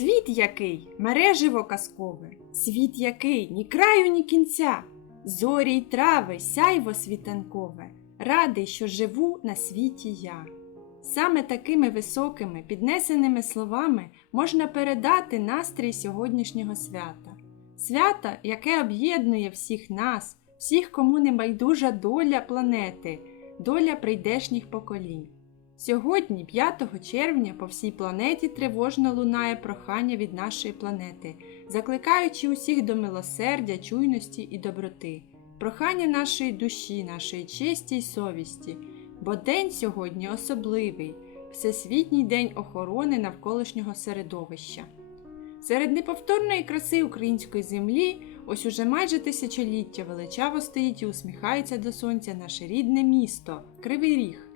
Світ який мереживо казкове, світ який ні краю, ні кінця, зорі й трави, сяйво світанкове, радий, що живу на світі я. Саме такими високими, піднесеними словами можна передати настрій сьогоднішнього свята. Свята, яке об'єднує всіх нас, всіх, кому не байдужа доля планети, доля прийдешніх поколінь. Сьогодні, 5 червня, по всій планеті тривожно лунає прохання від нашої планети, закликаючи усіх до милосердя, чуйності і доброти, прохання нашої душі, нашої честі й совісті, бо день сьогодні особливий, Всесвітній день охорони навколишнього середовища. Серед неповторної краси української землі ось уже майже тисячоліття величаво стоїть і усміхається до сонця наше рідне місто, Кривий Ріг.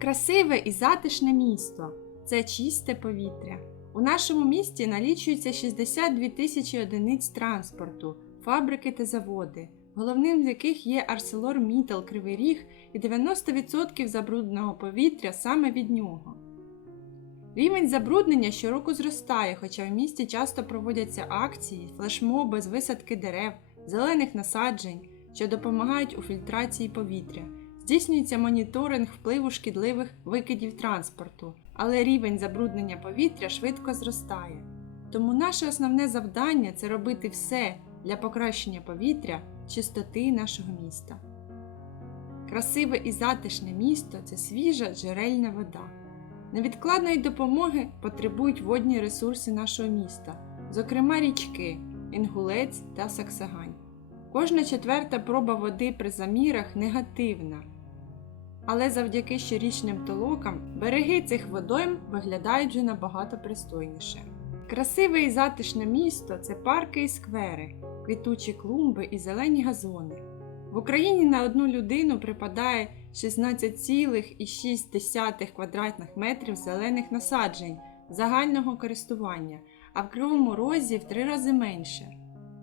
Красиве і затишне місто це чисте повітря. У нашому місті налічується 62 тисячі одиниць транспорту, фабрики та заводи, головним з яких є Арселор Мітал Кривий Ріг і 90% забрудненого повітря саме від нього. Рівень забруднення щороку зростає, хоча в місті часто проводяться акції, флешмоби з висадки дерев, зелених насаджень, що допомагають у фільтрації повітря. Здійснюється моніторинг впливу шкідливих викидів транспорту, але рівень забруднення повітря швидко зростає. Тому наше основне завдання це робити все для покращення повітря, чистоти нашого міста. Красиве і затишне місто це свіжа джерельна вода. Невідкладної допомоги потребують водні ресурси нашого міста, зокрема річки, Інгулець та Саксагань. Кожна четверта проба води при замірах негативна. Але завдяки щорічним толокам береги цих водойм виглядають вже набагато пристойніше. Красиве і затишне місто це парки і сквери, квітучі клумби і зелені газони. В Україні на одну людину припадає 16,6 квадратних метрів зелених насаджень загального користування, а в Кривому Розі в три рази менше.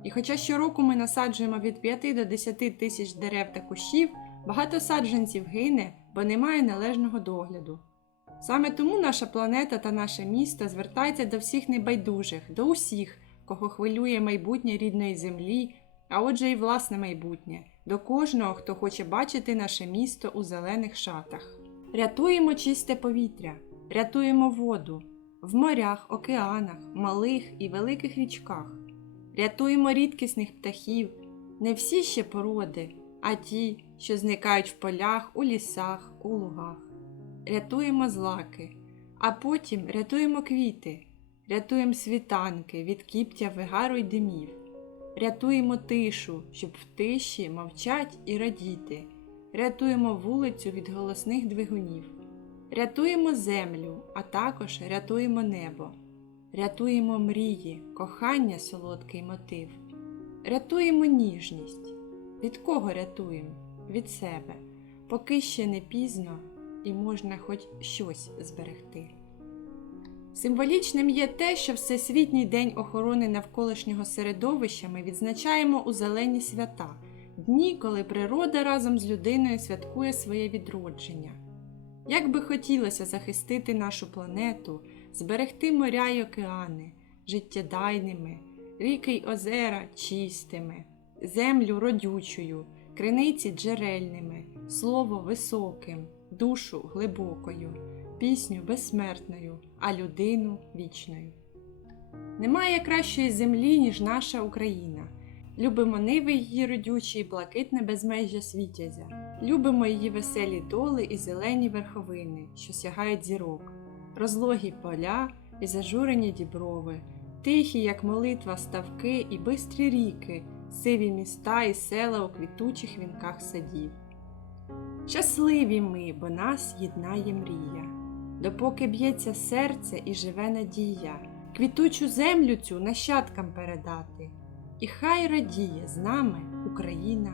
І хоча щороку ми насаджуємо від 5 до 10 тисяч дерев та кущів, багато саджанців гине, бо немає належного догляду. Саме тому наша планета та наше місто звертається до всіх небайдужих, до усіх, кого хвилює майбутнє рідної землі, а отже і власне майбутнє, до кожного, хто хоче бачити наше місто у зелених шатах. Рятуємо чисте повітря, рятуємо воду в морях, океанах, малих і великих річках. Рятуємо рідкісних птахів, не всі ще породи, а ті, що зникають в полях, у лісах, у лугах. Рятуємо злаки, а потім рятуємо квіти, рятуємо світанки від кіптя вигару й димів. Рятуємо тишу, щоб в тиші мовчать і радіти. Рятуємо вулицю від голосних двигунів. Рятуємо землю, а також рятуємо небо. Рятуємо мрії, кохання солодкий мотив. Рятуємо ніжність. Від кого рятуємо? Від себе, поки ще не пізно і можна хоч щось зберегти. Символічним є те, що Всесвітній день охорони навколишнього середовища ми відзначаємо у зелені свята, дні, коли природа разом з людиною святкує своє відродження. Як би хотілося захистити нашу планету, зберегти моря й океани, життєдайними, ріки й озера чистими, землю родючою, криниці джерельними, слово високим, душу глибокою, пісню безсмертною, а людину вічною. Немає кращої землі, ніж наша Україна. Любимо ниви її родючі блакитне безмежжя світязя. Любимо її веселі доли і зелені верховини, що сягають зірок, розлогі поля і зажурені діброви, тихі, як молитва, ставки і бистрі ріки, сиві міста і села у квітучих вінках садів. Щасливі ми, бо нас єднає мрія, допоки б'ється серце і живе надія, квітучу землю цю нащадкам передати. І хай радіє з нами Україна